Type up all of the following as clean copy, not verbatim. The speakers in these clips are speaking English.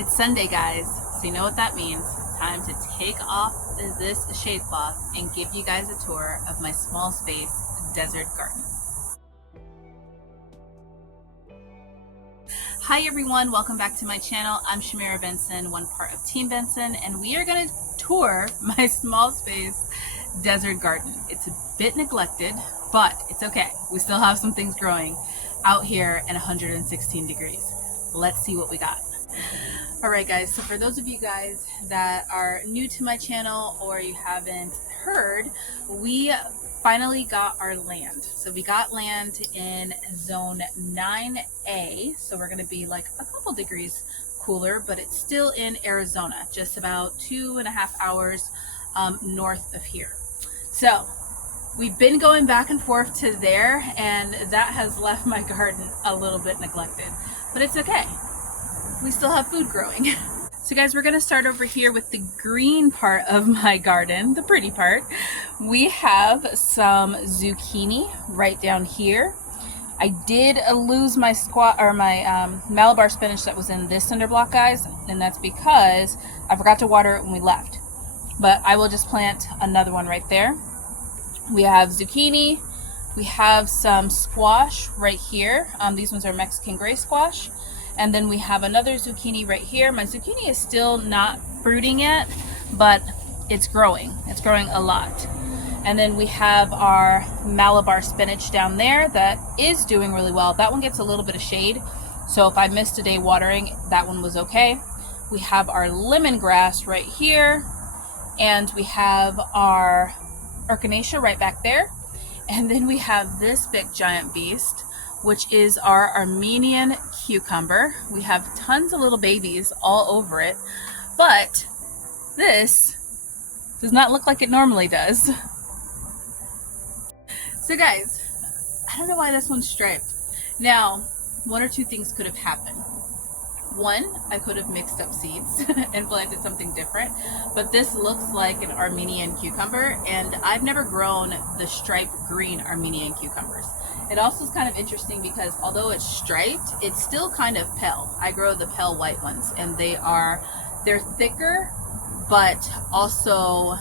It's Sunday, guys, so you know what that means. Time to take off this shade cloth and give you guys a tour of my small space desert garden. Hi everyone, welcome back to my channel. I'm Shamira Benson, one part of Team Benson, and we are going to tour my small space desert garden. It's a bit neglected, but it's okay. We still have some things growing out here at 116 degrees. Let's see what we got. Alright guys, so for those of you guys that are new to my channel or you haven't heard, we finally got our land. So we got land in zone 9A, so we're going to be like a couple degrees cooler, but it's still in Arizona, just about 2.5 hours north of here. So we've been going back and forth to there, and that has left my garden a little bit neglected, but it's okay. We still have food growing. So guys, we're gonna start over here with the green part of my garden, the pretty part. We have some zucchini right down here. I did lose my Malabar spinach that was in this cinder block, guys, and that's because I forgot to water it when we left. But I will just plant another one right there. We have zucchini. We have some squash right here. These ones are Mexican gray squash. And then we have another zucchini right here. My zucchini is still not fruiting yet, but it's growing. It's growing a lot. And then we have our Malabar spinach down there that is doing really well. That one gets a little bit of shade, so if I missed a day watering, that one was okay. We have our lemongrass right here, and we have our echinacea right back there. And then we have this big giant beast, which is our Armenian cucumber. We have tons of little babies all over it, but this does not look like it normally does. So guys, I don't know why this one's striped. Now, one or two things could have happened. One, I could have mixed up seeds and planted something different, but this looks like an Armenian cucumber, and I've never grown the striped green Armenian cucumbers. It also is kind of interesting because although it's striped, it's still kind of pale. I grow the pale white ones, and they're thicker, but also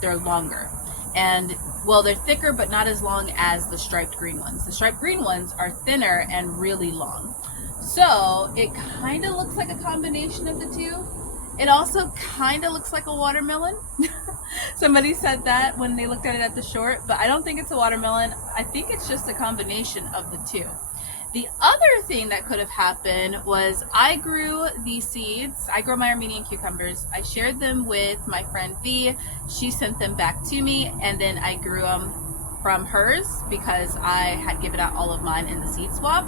they're longer. And well, they're thicker, but not as long as the striped green ones. The striped green ones are thinner and really long. So it kind of looks like a combination of the two. It also kind of looks like a watermelon. Somebody said that when they looked at it at the short, but I don't think it's a watermelon. I think it's just a combination of the two. The other thing that could have happened was I grew these seeds. I grow my Armenian cucumbers. I shared them with my friend V. She sent them back to me, and then I grew them from hers because I had given out all of mine in the seed swap.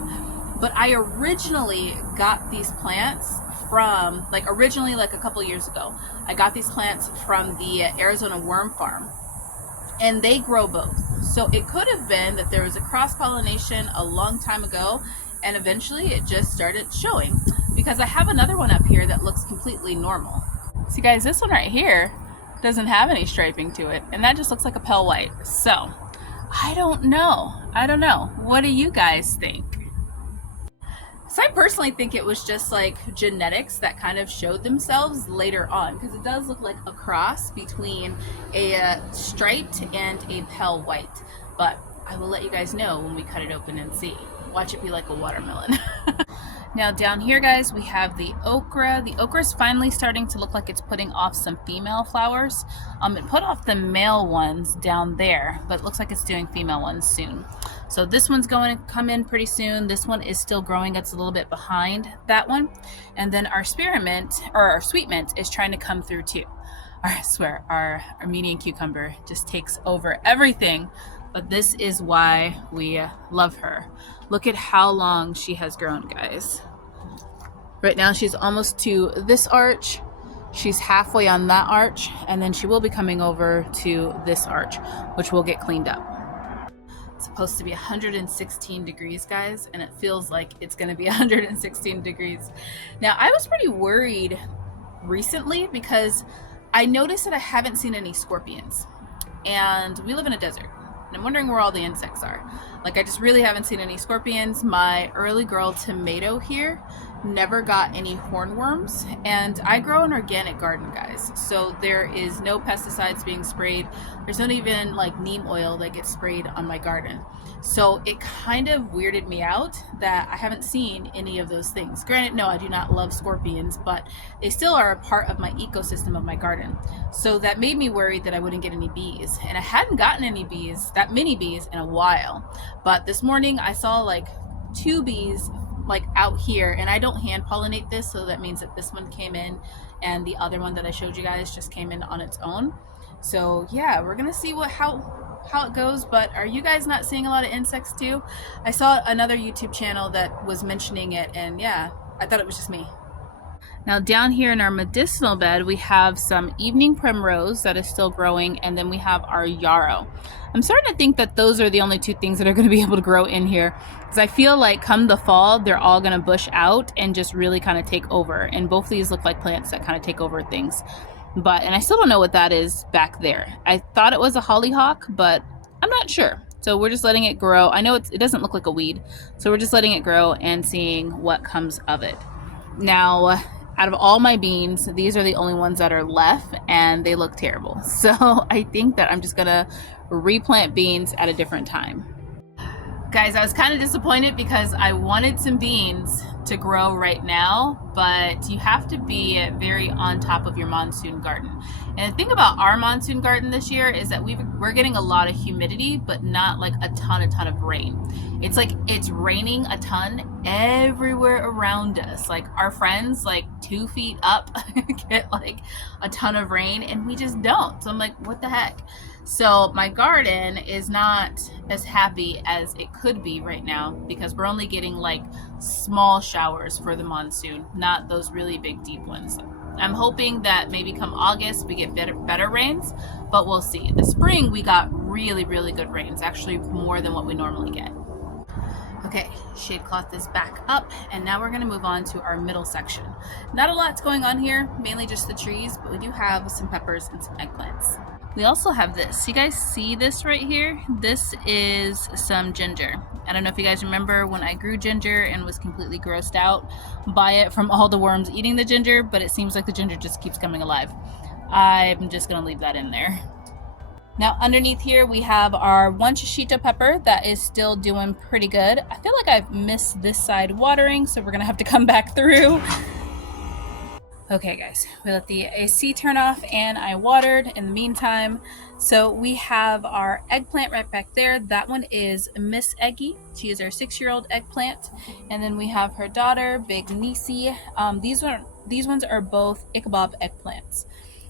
But I originally got these plants from, originally a couple years ago, I got these plants from the Arizona worm farm, and they grow both. So it could have been that there was a cross-pollination a long time ago, and eventually it just started showing, because I have another one up here that looks completely normal. See guys, this one right here doesn't have any striping to it, and that just looks like a pale white. So I don't know. What do you guys think? So I personally think it was just like genetics that kind of showed themselves later on, because it does look like a cross between a striped and a pale white. But I will let you guys know when we cut it open and see. Watch it be like a watermelon. Now down here, guys, we have the okra. The okra is finally starting to look like it's putting off some female flowers. It put off the male ones down there, but it looks like it's doing female ones soon. So this one's going to come in pretty soon. This one is still growing. It's a little bit behind that one. And then our spearmint, or our sweet mint, is trying to come through too. I swear, our Armenian cucumber just takes over everything. But this is why we love her. Look at how long she has grown, guys. Right now she's almost to this arch. She's halfway on that arch, and then she will be coming over to this arch, which will get cleaned up. It's supposed to be 116 degrees, guys, and it feels like it's going to be 116 degrees. Now, I was pretty worried recently because I noticed that I haven't seen any scorpions, and we live in a desert. And I'm wondering where all the insects are. I just really haven't seen any scorpions. My early girl tomato here never got any hornworms, and I grow an organic garden, guys, so there is no pesticides being sprayed. There's not even like neem oil that gets sprayed on my garden, so it kind of weirded me out that I haven't seen any of those things. Granted, no, I do not love scorpions, but they still are a part of my ecosystem of my garden, so that made me worried that I wouldn't get any bees, and I hadn't gotten any bees, that many bees, in a while. But this morning I saw like 2 bees like out here, and I don't hand pollinate this, so that means that this one came in and the other one that I showed you guys just came in on its own. So yeah, we're gonna see how it goes. But are you guys not seeing a lot of insects too? I saw another YouTube channel that was mentioning it, and yeah, I thought it was just me. Now down here in our medicinal bed, we have some evening primrose that is still growing, and then we have our yarrow. I'm starting to think that those are the only 2 things that are going to be able to grow in here, because I feel like come the fall, they're all going to bush out and just really kind of take over. And both of these look like plants that kind of take over things. And I still don't know what that is back there. I thought it was a hollyhock, but I'm not sure. So we're just letting it grow. I know it doesn't look like a weed, so we're just letting it grow and seeing what comes of it. Now, out of all my beans, these are the only ones that are left, and they look terrible. So I think that I'm just gonna replant beans at a different time. Guys, I was kind of disappointed because I wanted some beans to grow right now, but you have to be very on top of your monsoon garden. And the thing about our monsoon garden this year is that we're getting a lot of humidity, but not like a ton of rain. It's like it's raining a ton everywhere around us. Like our friends like 2 feet up get like a ton of rain, and we just don't. So I'm like, what the heck? So my garden is not as happy as it could be right now, because we're only getting like small showers for the monsoon, not those really big deep ones. I'm hoping that maybe come August we get better rains, but we'll see. The spring we got really good rains, actually more than what we normally get. Okay, shade cloth is back up, and now we're gonna move on to our middle section. Not a lot's going on here, mainly just the trees, but we do have some peppers and some eggplants. We also have this. You guys see this right here? This is some ginger. I don't know if you guys remember when I grew ginger and was completely grossed out by it from all the worms eating the ginger, but it seems like the ginger just keeps coming alive. I'm just gonna leave that in there. Now underneath here we have our one shishito pepper that is still doing pretty good. I feel like I've missed this side watering, so we're gonna have to come back through. Okay guys, we let the AC turn off and I watered in the meantime. So we have our eggplant right back there. That one is Miss Eggy. She is our 6-year-old eggplant. And then we have her daughter, Big Nisi. These ones are both Ichabod eggplants.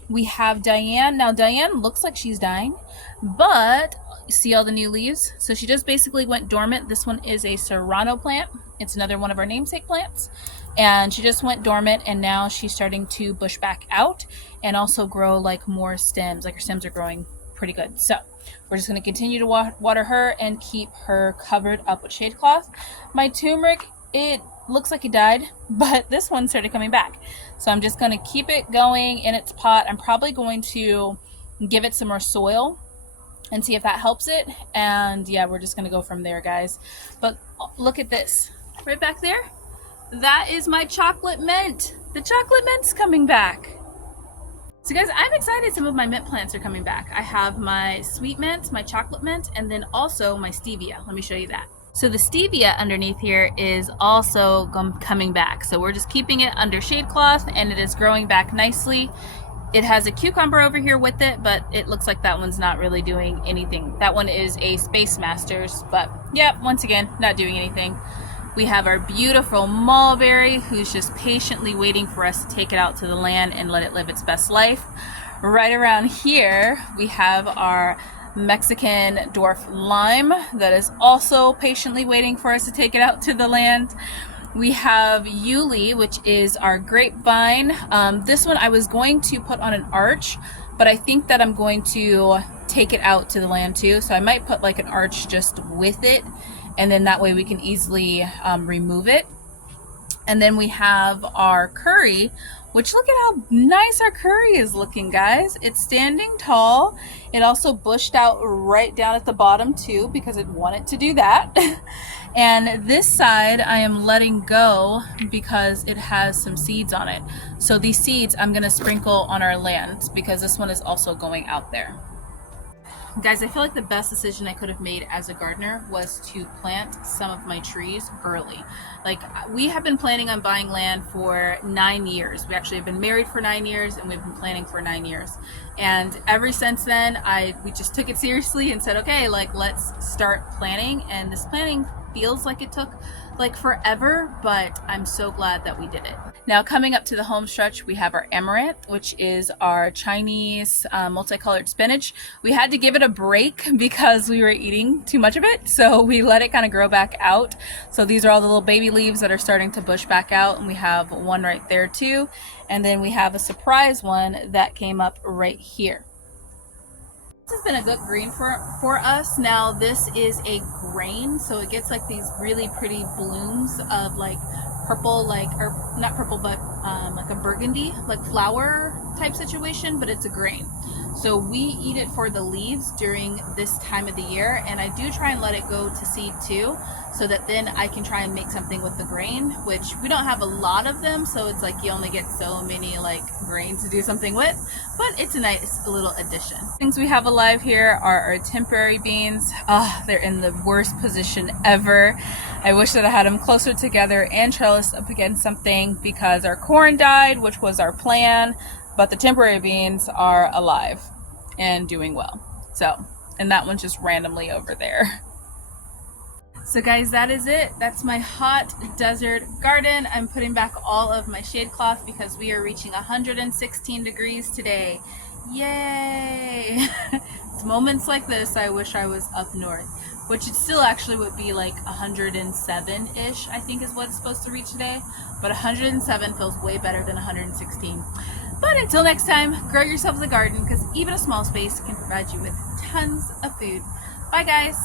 We have Diane. Now Diane looks like she's dying, but see all the new leaves? So she just basically went dormant. This one is a serrano plant. It's another one of our namesake plants. And she just went dormant, and now she's starting to bush back out and also grow like more stems. Like her stems are growing pretty good. So we're just going to continue to water her and keep her covered up with shade cloth. My turmeric, it looks like it died, but this one started coming back. So I'm just going to keep it going in its pot. I'm probably going to give it some more soil and see if that helps it. And yeah, we're just going to go from there, guys. But look at this right back there. That is my chocolate mint. The chocolate mint's coming back. So guys, I'm excited some of my mint plants are coming back. I have my sweet mint, my chocolate mint, and then also my stevia. Let me show you that. So the stevia underneath here is also coming back. So we're just keeping it under shade cloth, and it is growing back nicely. It has a cucumber over here with it, but it looks like that one's not really doing anything. That one is a Space Masters, but yeah, once again, not doing anything. We have our beautiful mulberry, who's just patiently waiting for us to take it out to the land and let it live its best life. Right around here, we have our Mexican dwarf lime that is also patiently waiting for us to take it out to the land. We have Yuli, which is our grapevine. This one I was going to put on an arch, but I think that I'm going to take it out to the land too. So I might put like an arch just with it, and then that way we can easily remove it. And then we have our curry, which look at how nice our curry is looking, guys. It's standing tall. It also bushed out right down at the bottom too, because it wanted to do that. And this side I am letting go because it has some seeds on it. So these seeds I'm gonna sprinkle on our land because this one is also going out there. Guys, I feel like the best decision I could have made as a gardener was to plant some of my trees early. Like, we have been planning on buying land for 9 years. We actually have been married for 9 years, and we've been planning for 9 years. And ever since then, we just took it seriously and said, okay, like, let's start planning. And this planning feels like it took like forever, but I'm so glad that we did it. Now, coming up to the home stretch, we have our amaranth, which is our Chinese multicolored spinach. We had to give it a break because we were eating too much of it, so we let it kind of grow back out. So these are all the little baby leaves that are starting to bush back out, and we have one right there too. And then we have a surprise one that came up right here. This has been a good green for us. Now this is a grain, so it gets like these really pretty blooms of like purple, like, or not purple, but like a burgundy, like flower type situation, but it's a grain. So we eat it for the leaves during this time of the year, and I do try and let it go to seed too, so that then I can try and make something with the grain, which we don't have a lot of them, so it's like you only get so many like grains to do something with, but it's a nice little addition. Things we have alive here are our temporary beans. They're in the worst position ever. I wish that I had them closer together and trellised up against something because our corn died, which was our plan, but the temporary beans are alive and doing well. So, and that one's just randomly over there. So guys, that is it. That's my hot desert garden. I'm putting back all of my shade cloth because we are reaching 116 degrees today. Yay! It's moments like this I wish I was up north, which it still actually would be like 107-ish, I think is what it's supposed to reach today. But 107 feels way better than 116. But until next time, grow yourselves a garden because even a small space can provide you with tons of food. Bye guys!